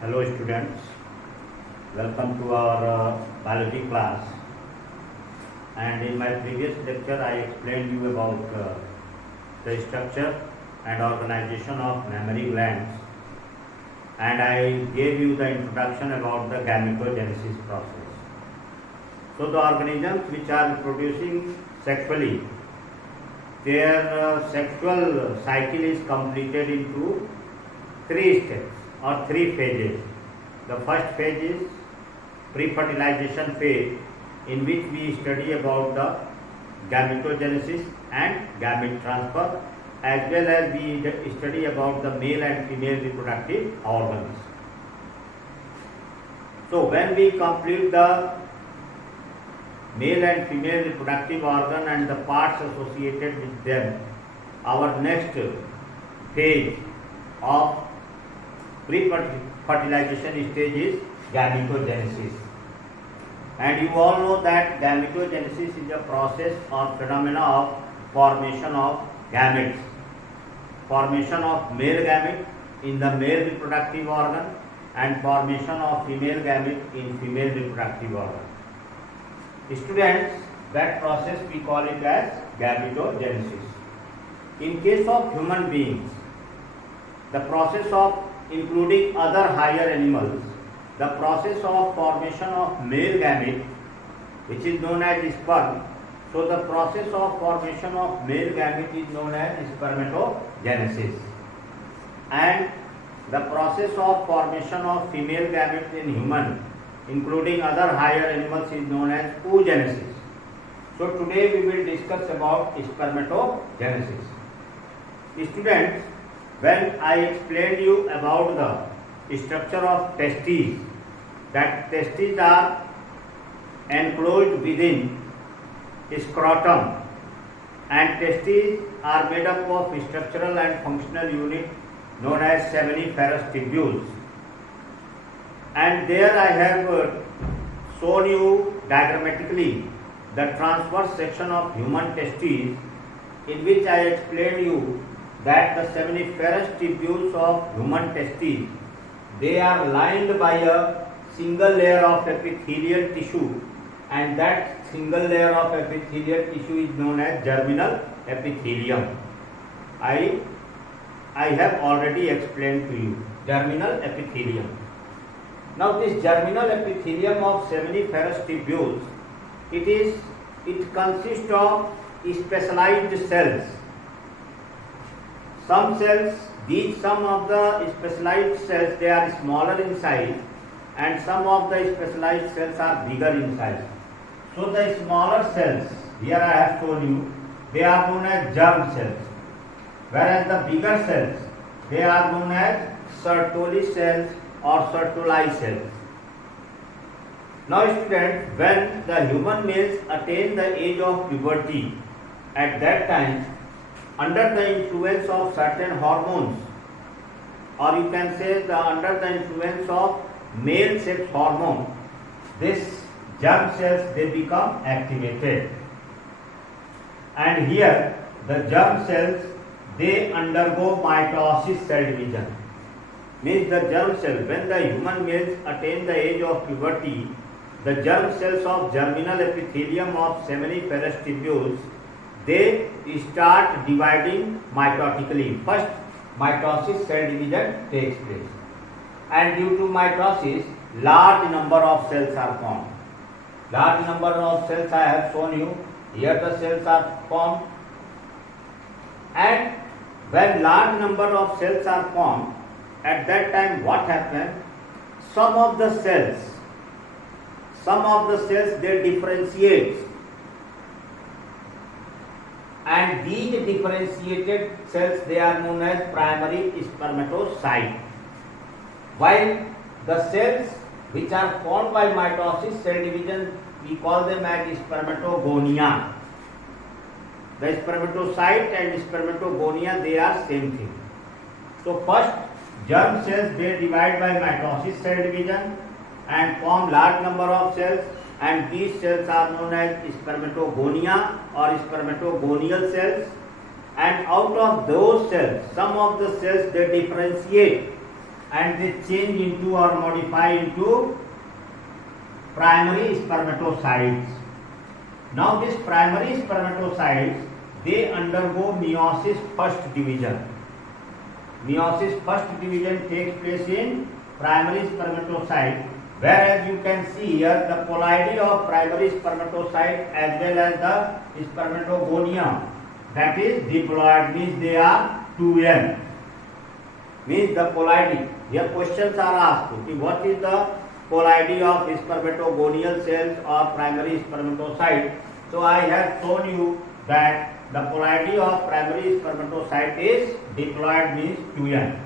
Hello students, welcome to our biology class. And in my previous lecture I explained you about the structure and organization of mammary glands, and I gave you the introduction about the gametogenesis process. So the organisms which are reproducing sexually, their sexual cycle is completed into three steps or three phases. The first phase is pre-fertilization phase, in which we study about the gametogenesis and gamete transfer, as well as we study about the male and female reproductive organs. So when we complete the male and female reproductive organ and the parts associated with them, our next phase of pre-fertilization stage is gametogenesis. And you all know that gametogenesis is a process or phenomena of formation of gametes, formation of male gamete in the male reproductive organ and formation of female gamete in female reproductive organ. Students, that process we call it as gametogenesis. In case of human beings, the process of including other higher animals, the process of formation of male gamete, which is known as sperm. So the process of formation of male gamete is known as spermatogenesis, and the process of formation of female gamete in human, including other higher animals, is known as oogenesis. So today we will discuss about spermatogenesis. Students, when I explained you about the structure of testes, that testes are enclosed within scrotum, and testes are made up of structural and functional unit known as seminiferous tubules. And there I have shown you diagrammatically the transverse section of human testes, in which I explained you that the seminiferous tubules of human testes, they are lined by a single layer of epithelial tissue, and that single layer of epithelial tissue is known as germinal epithelium. I have already explained to you germinal epithelium. Now this germinal epithelium of seminiferous tubules, it consists of specialized cells. Some of the specialized cells, they are smaller in size, and some of the specialized cells are bigger in size. So the smaller cells, here I have told you, they are known as germ cells, whereas the bigger cells, they are known as Sertoli cells or Sertoli cells. Now students, when the human males attain the age of puberty, at that time, under the influence of certain hormones, or you can say under the influence of male sex hormone, this germ cells, they become activated, and here the germ cells, they undergo mitosis cell division. Means the germ cell, when the human males attain the age of puberty, the germ cells of germinal epithelium of seminiferous tubules, they start dividing mitotically. First, mitosis cell division takes place, and due to mitosis, large number of cells are formed. Large number of cells I have shown you. Here the cells are formed, and when large number of cells are formed, at that time what happens? Some of the cells they differentiate, and these differentiated cells, they are known as primary spermatocyte, while the cells which are formed by mitosis cell division, we call them as spermatogonia. The spermatocyte and spermatogonia, they are same thing. So first, germ cells, they divide by mitosis cell division and form large number of cells, and these cells are known as spermatogonia or spermatogonial cells, and out of those cells, some of the cells, they differentiate and they change into or modify into primary spermatocytes. Now these primary spermatocytes, they undergo meiosis first division. Meiosis first division takes place in primary spermatocyte, whereas you can see here the ploidy of primary spermatocyte as well as the spermatogonia, that is diploid, means they are 2N, means the ploidy. Here questions are asked, okay, what is the ploidy of spermatogonial cells or primary spermatocyte? So I have shown you that the ploidy of primary spermatocyte is diploid, means 2N.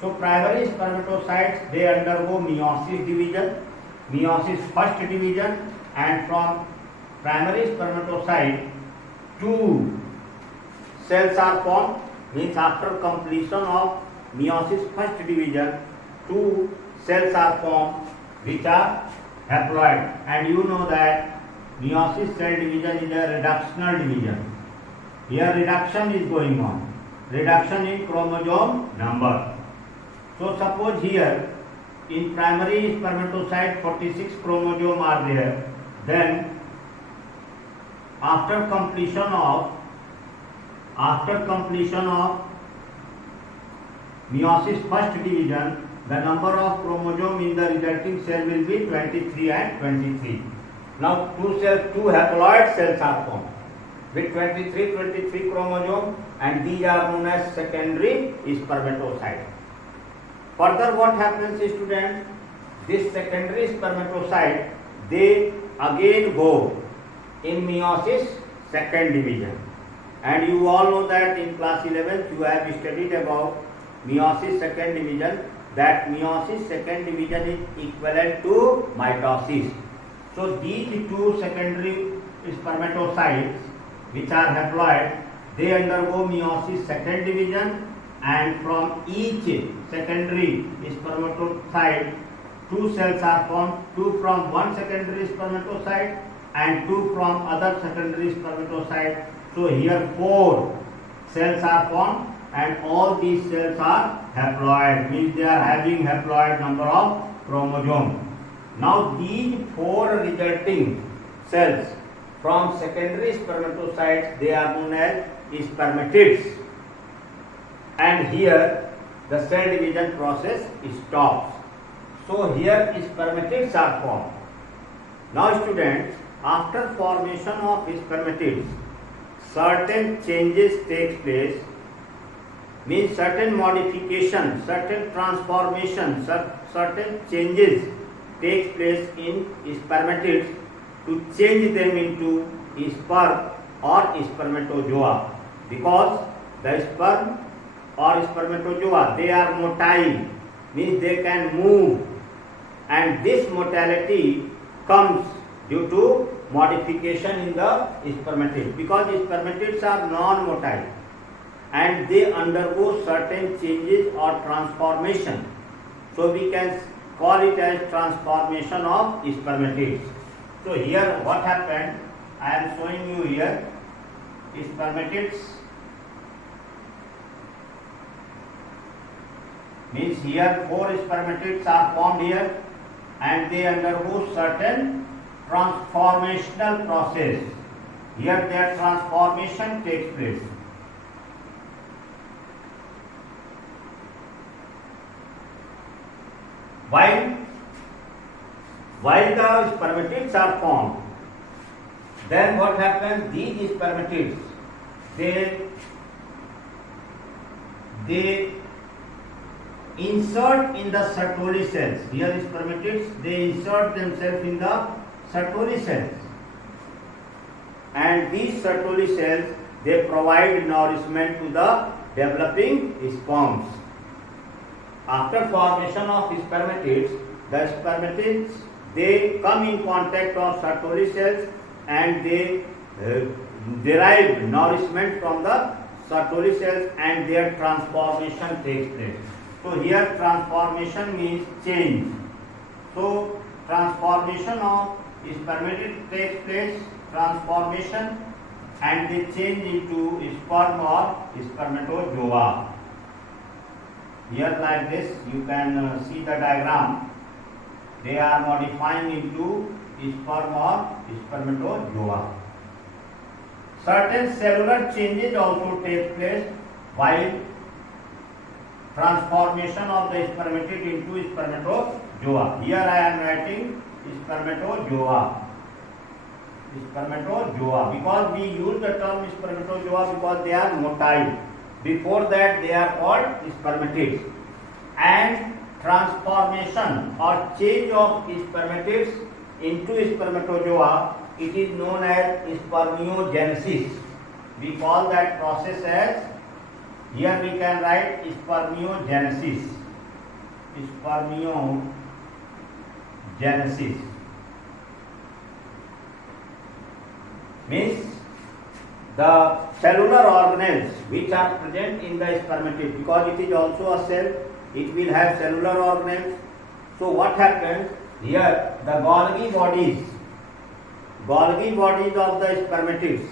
So primary spermatocytes, they undergo meiosis division, meiosis first division, and from primary spermatocyte 2 cells are formed, means after completion of meiosis first division 2 cells are formed which are haploid, and you know that meiosis cell division is a reductional division. Here reduction is going on, reduction in chromosome number. So suppose here in primary spermatocyte 46 chromosomes are there, then after completion of meiosis first division, the number of chromosomes in the resulting cell will be 23 and 23. Now two haploid cells are formed with 23 chromosomes, and these are known as secondary spermatocytes. Further, what happens, students? This secondary spermatocyte, they again go in meiosis second division, and you all know that in class 11th you have studied about meiosis second division, that meiosis second division is equivalent to mitosis. So these two secondary spermatocytes which are haploid, they undergo meiosis second division, and from each secondary spermatocyte 2 cells are formed, 2 from one secondary spermatocyte and 2 from other secondary spermatocyte. So here 4 cells are formed, and all these cells are haploid, means they are having haploid number of chromosomes. Now these 4 resulting cells from secondary spermatocytes, they are known as spermatids, and here the cell division process stops. So here spermatids are formed. Now students, after formation of spermatids, certain changes takes place, means certain modification, certain transformation, certain changes takes place in spermatids to change them into sperm or spermatozoa, because the sperm or spermatozoa, they are motile, means they can move, and this motility comes due to modification in the spermatids, because spermatids are non-motile and they undergo certain changes or transformation. So we can call it as transformation of spermatids. So here what happened, I am showing you here spermatids, means here 4 spermatids are formed here, and they undergo certain transformational process. Here their transformation takes place. While the spermatids are formed, then what happens? These spermatids, they insert in the Sertoli cells. Here spermatids, they insert themselves in the Sertoli cells, and these Sertoli cells, they provide nourishment to the developing sperms. After formation of spermatids, the spermatids, they come in contact of Sertoli cells and they derive nourishment from the Sertoli cells, and their transformation takes place. So here transformation means change. So transformation of spermatid takes place, transformation, and they change into sperm or spermatozoa. Here like this, you can see the diagram. They are modifying into sperm or spermatozoa. Certain cellular changes also take place while transformation of the spermatid into spermatozoa. Here I am writing spermatozoa. Spermatozoa, because we use the term spermatozoa because they are motile. Before that they are called spermatids. And transformation or change of spermatids into spermatozoa, it is known as spermiogenesis. We call that process as, here we can write spermiogenesis. Spermiogenesis means the cellular organelles which are present in the spermatid, because it is also a cell, it will have cellular organelles. So what happens here, the Golgi bodies of the spermatids,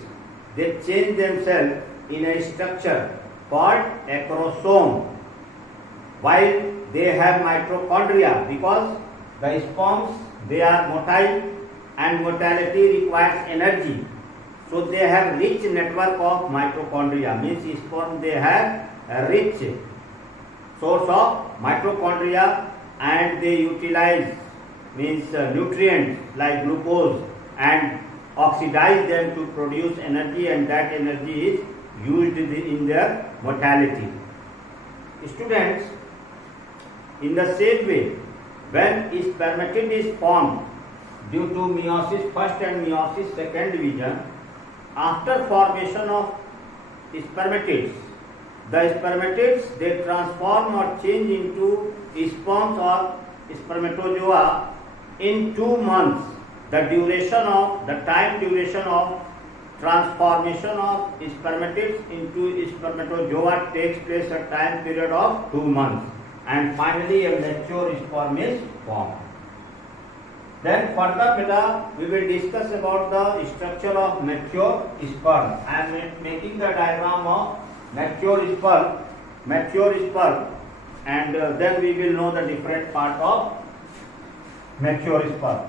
they change themselves in a structure called acrosome, while they have mitochondria, because the sperms, they are motile and motility requires energy. So they have rich network of mitochondria, means sperm they have a rich source of mitochondria, and they utilize means nutrients like glucose and oxidize them to produce energy, and that energy is used in their motility. Students, in the same way, when spermatid is formed due to meiosis first and meiosis second division, after formation of spermatids, the spermatids they transform or change into sperms or spermatozoa in 2 months. The time duration of transformation of spermatids into spermatozoa takes place a time period of 2 months, and finally a mature sperm is formed. Then further beta we will discuss about the structure of mature sperm. I am making the diagram of mature sperm, and then we will know the different part of mature sperm.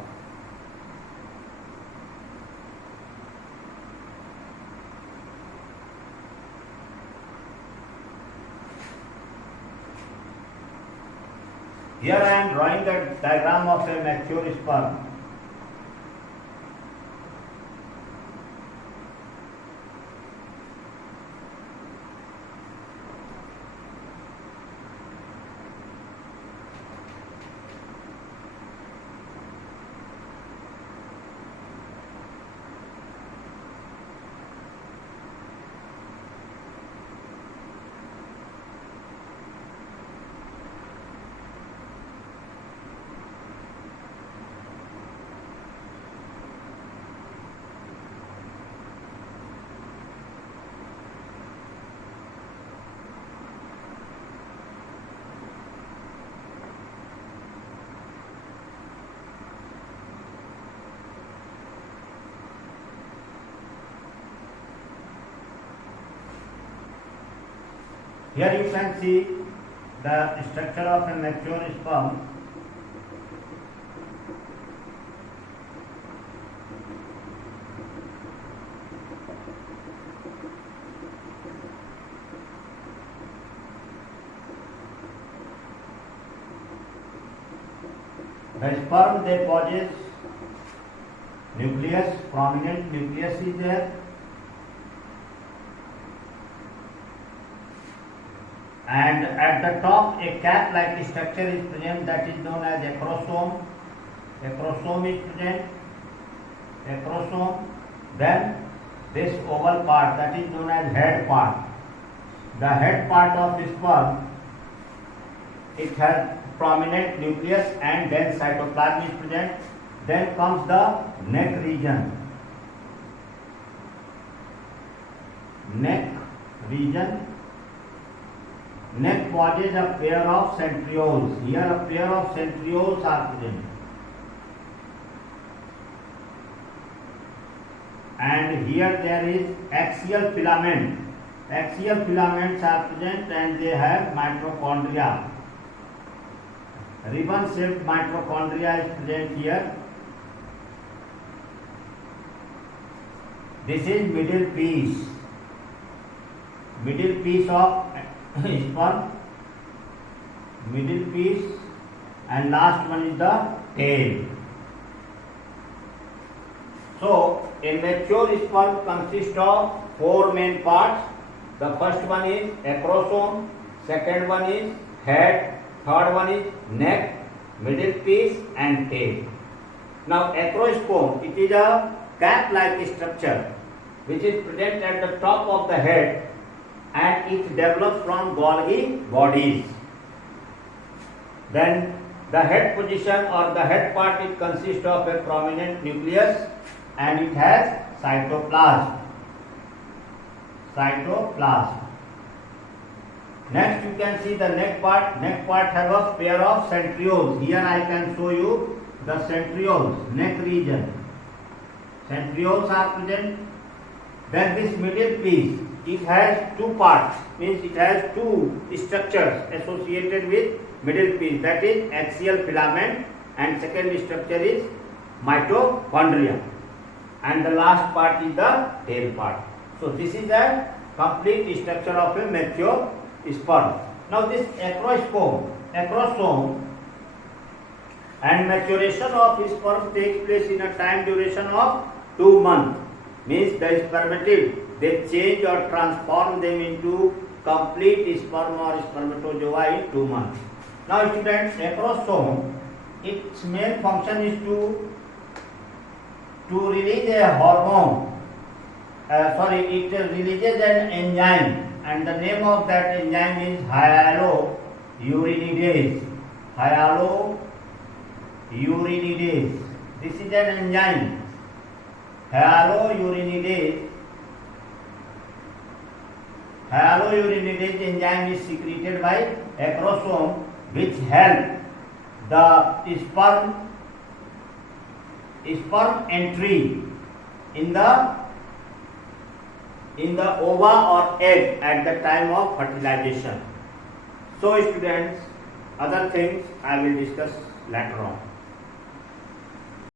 Here I am drawing the diagram of a mature sperm. Here you can see the structure of a mature sperm. The sperm they possess nucleus, prominent nucleus is there, and at the top a cap-like structure is present, that is known as acrosome. Acrosome is present. Then this oval part, that is known as head part. The head part of the sperm, it has prominent nucleus and then cytoplasm is present. Then comes the neck region. Neck possesses a pair of centrioles. Here a pair of centrioles are present. And here there is axial filament. Axial filaments are present and they have mitochondria. Ribbon shaped mitochondria is present here. This is middle piece of sperm, middle piece, and last one is the tail. So a mature sperm consists of 4 main parts. The first one is acrosome, second one is head, third one is neck, middle piece and tail. Now acrosome, it is a cap-like structure which is present at the top of the head and it develops from Golgi bodies. Then the head position or the head part, it consists of a prominent nucleus and it has cytoplasm. Next you can see the neck part. Neck part have a pair of centrioles. Here I can show you the centrioles, neck region. Centrioles are present. Then this middle piece, it has 2 parts, means it has 2 structures associated with middle piece, that is axial filament, and second structure is mitochondria, and the last part is the tail part. So this is the complete structure of a mature sperm. Now this acrosome and maturation of sperm takes place in a time duration of 2 months. Means the spermatid, they change or transform them into complete sperm or spermatozoa in 2 months. Now students, acrosome, its main function is to release a hormone. It releases an enzyme, and the name of that enzyme is hyaluronidase. Hyaluronidase. This is an enzyme. Hyaluronidase enzyme is secreted by acrosome, which help the sperm entry in the ova or egg at the time of fertilization. So students, other things I will discuss later on.